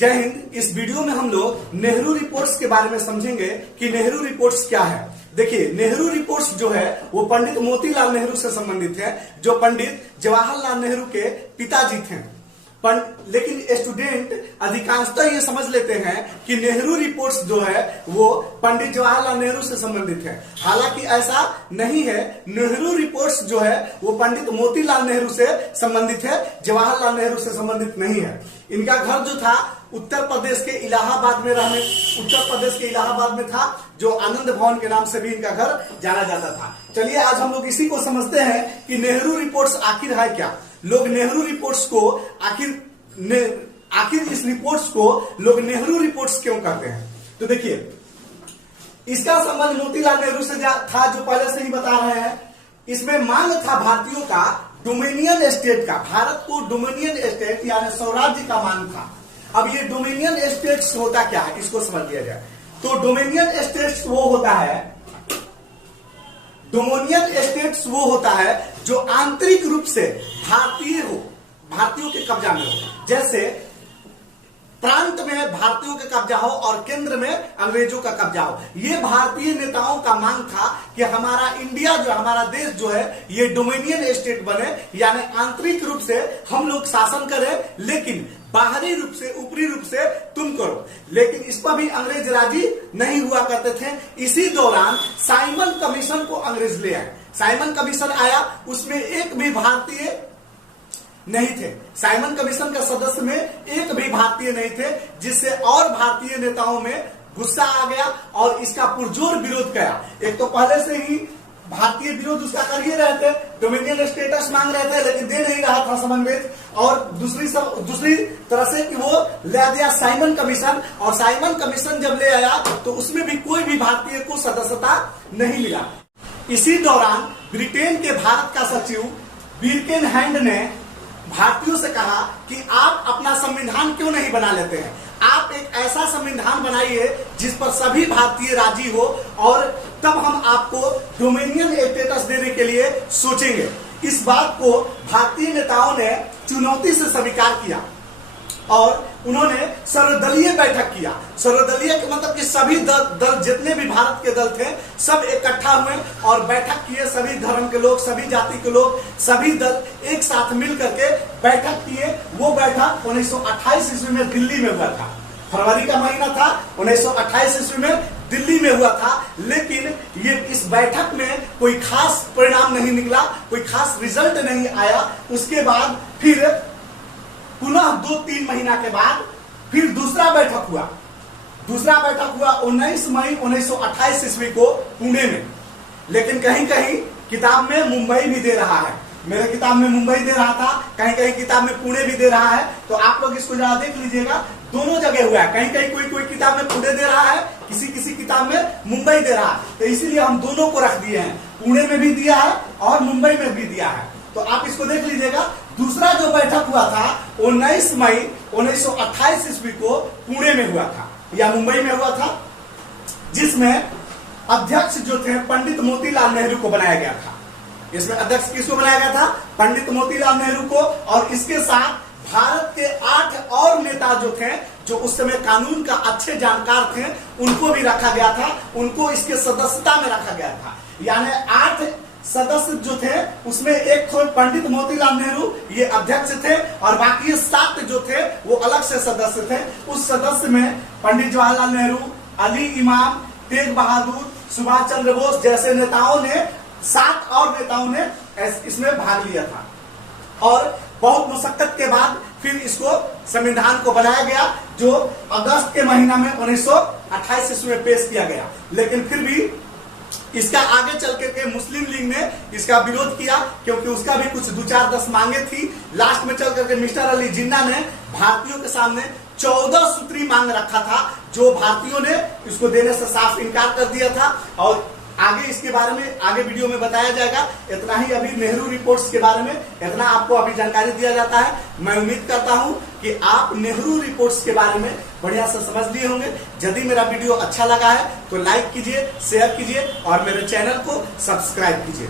जय हिंद। इस वीडियो में हम लोग नेहरू रिपोर्ट्स के बारे में समझेंगे कि नेहरू रिपोर्ट्स क्या है। देखिए, नेहरू रिपोर्ट्स जो है वो पंडित मोतीलाल नेहरू से संबंधित है, जो पंडित जवाहरलाल नेहरू के पिताजी थे। लेकिन स्टूडेंट अधिकांशतः ये समझ लेते हैं कि नेहरू रिपोर्ट्स जो है वो पंडित जवाहरलाल नेहरू से संबंधित है। हालांकि ऐसा नहीं है। नेहरू रिपोर्ट्स जो है वो पंडित मोतीलाल नेहरू से संबंधित है, जवाहरलाल नेहरू से संबंधित नहीं है। इनका घर जो था उत्तर प्रदेश के इलाहाबाद में था, जो आनंद भवन के नाम से भी इनका घर जाना जाता था। चलिए आज हम लोग इसी को समझते हैं कि नेहरू रिपोर्ट्स आखिर है क्या। लोग नेहरू रिपोर्ट्स को आखिर इस रिपोर्ट्स को लोग नेहरू रिपोर्ट्स क्यों कहते हैं। तो देखिए, इसका संबंध मोतीलाल नेहरू से था, जो पहले से ही बता रहे हैं। इसमें मांग था भारतीयों का डोमिनियन स्टेट का, भारत को डोमिनियन स्टेट यानी स्वराज्य का मांग था। अब ये डोमिनियन स्टेट्स होता क्या है, इसको समझ लिया जाए। तो डोमिनियन स्टेट्स वो होता है जो आंतरिक रूप से भारतीयों के कब्जा में हो। जैसे प्रांत में भारतीयों का कब्जा हो और केंद्र में अंग्रेजों का कब्जा हो। ये भारतीय नेताओं का मांग था कि हमारा इंडिया हमारा देश जो है ये डोमिनियन स्टेट बने, यानी आंतरिक रूप से हम लोग शासन करें, लेकिन बाहरी रूप से, ऊपरी रूप से तुम करो। लेकिन इस पर भी अंग्रेज राजी नहीं हुआ करते थे। इसी दौरान साइमन कमीशन को अंग्रेज ले आए। साइमन कमीशन आया, उसमें एक भी भारतीय नहीं थे। साइमन कमीशन का सदस्य में एक भी भारतीय नहीं थे, जिससे और भारतीय नेताओं में गुस्सा आ गया और इसका पुरजोर विरोध किया। एक तो पहले से ही भारतीय विरोध उसका कर ही रहे थे, डोमिनियन स्टेटस मांग रहे थे, लेकिन दे नहीं रहा था समन्वय। और दूसरी तरह से कि वो ले दिया साइमन कमीशन, और साइमन कमीशन जब ले आया तो उसमें भी कोई भी भारतीय को सदस्यता नहीं मिला। इसी दौरान ब्रिटेन के भारत का सचिव बिरकेनहैंड ने भारतीयों से कहा कि आप अपना संविधान क्यों नहीं बना लेते हैं। आप एक ऐसा संविधान बनाइए जिस पर सभी भारतीय राजी हो, और तब हम आपको डोमिनियन स्टेटस देने के लिए सोचेंगे। इस बात को भारतीय नेताओं ने चुनौती से स्वीकार किया और उन्होंने सर्वदलीय बैठक किया। सर्वदलीय का मतलब कि सभी दल जितने भी भारत के दल थे सब इकट्ठा हुए और बैठक किए। सभी धर्म के लोग, सभी जाति के लोग, सभी दल एक साथ मिल करके बैठक किए। वो बैठक 1928 ईस्वी में दिल्ली में हुआ था। फरवरी का महीना था, 1928 ईस्वी में दिल्ली में हुआ था। लेकिन ये इस बैठक में कोई खास परिणाम नहीं निकला, कोई खास रिजल्ट नहीं आया। उसके बाद फिर पुनः 2-3 महीना के बाद फिर दूसरा बैठक हुआ 19 मई 1928 ईस्वी को पुणे में। लेकिन कहीं कहीं किताब में मुंबई भी दे रहा है। मेरे किताब में मुंबई दे रहा था, कहीं कहीं किताब में पुणे भी दे रहा है। तो आप लोग इसको जरा देख लीजिएगा, दोनों जगह हुआ है। कहीं कहीं कोई किताब में पुणे दे रहा है, किसी किताब में मुंबई दे रहा है। तो इसीलिए हम दोनों को रख दिए हैं, पुणे में भी दिया है और मुंबई में भी दिया है। तो आप इसको देख लीजिएगा। दूसरा जो बैठक हुआ था 19 मई 1928 ईस्वी को पुणे में हुआ था या मुंबई में हुआ था, जिसमें अध्यक्ष जो थे पंडित मोतीलाल नेहरू को बनाया गया था। इसमें अध्यक्ष किसको बनाया गया था? पंडित मोतीलाल नेहरू को। और इसके साथ भारत के 8 और नेता जो थे, जो उस समय कानून का अच्छे जानकार थे, उनको भी रखा गया था। उनको इसके सदस्यता में रखा गया था। यानी 8 सदस्य जो थे, उसमें एक पंडित मोतीलाल नेहरू ये अध्यक्ष थे, और बाकी 7 जो थे वो अलग से सदस्य थे। उस सदस्य में पंडित जवाहरलाल नेहरू, अली इमाम, तेग बहादुर, सुभाष चंद्र बोस जैसे नेताओं ने, 7 और नेताओं ने इसमें भाग लिया था। और बहुत मुशक्कत के बाद फिर इसको संविधान को बनाया गया, जो अगस्त के महीना में 1928 ईस्वी में पेश किया गया। लेकिन फिर भी इसका आगे चल के मुस्लिम लीग ने इसका विरोध किया, क्योंकि उसका भी कुछ 2-4-10 मांगे थी। लास्ट में चल करके मिस्टर अली जिन्ना ने भारतीयों के सामने 14 सूत्री मांग रखा था, जो भारतीयों ने इसको देने से साफ इनकार कर दिया था। और आगे इसके बारे में आगे वीडियो में बताया जाएगा। इतना ही अभी नेहरू रिपोर्ट्स के बारे में इतना आपको अभी जानकारी दिया जाता है। मैं उम्मीद करता हूं कि आप नेहरू रिपोर्ट्स के बारे में बढ़िया से समझ लिए होंगे। यदि मेरा वीडियो अच्छा लगा है तो लाइक कीजिए, शेयर कीजिए और मेरे चैनल को सब्सक्राइब कीजिए।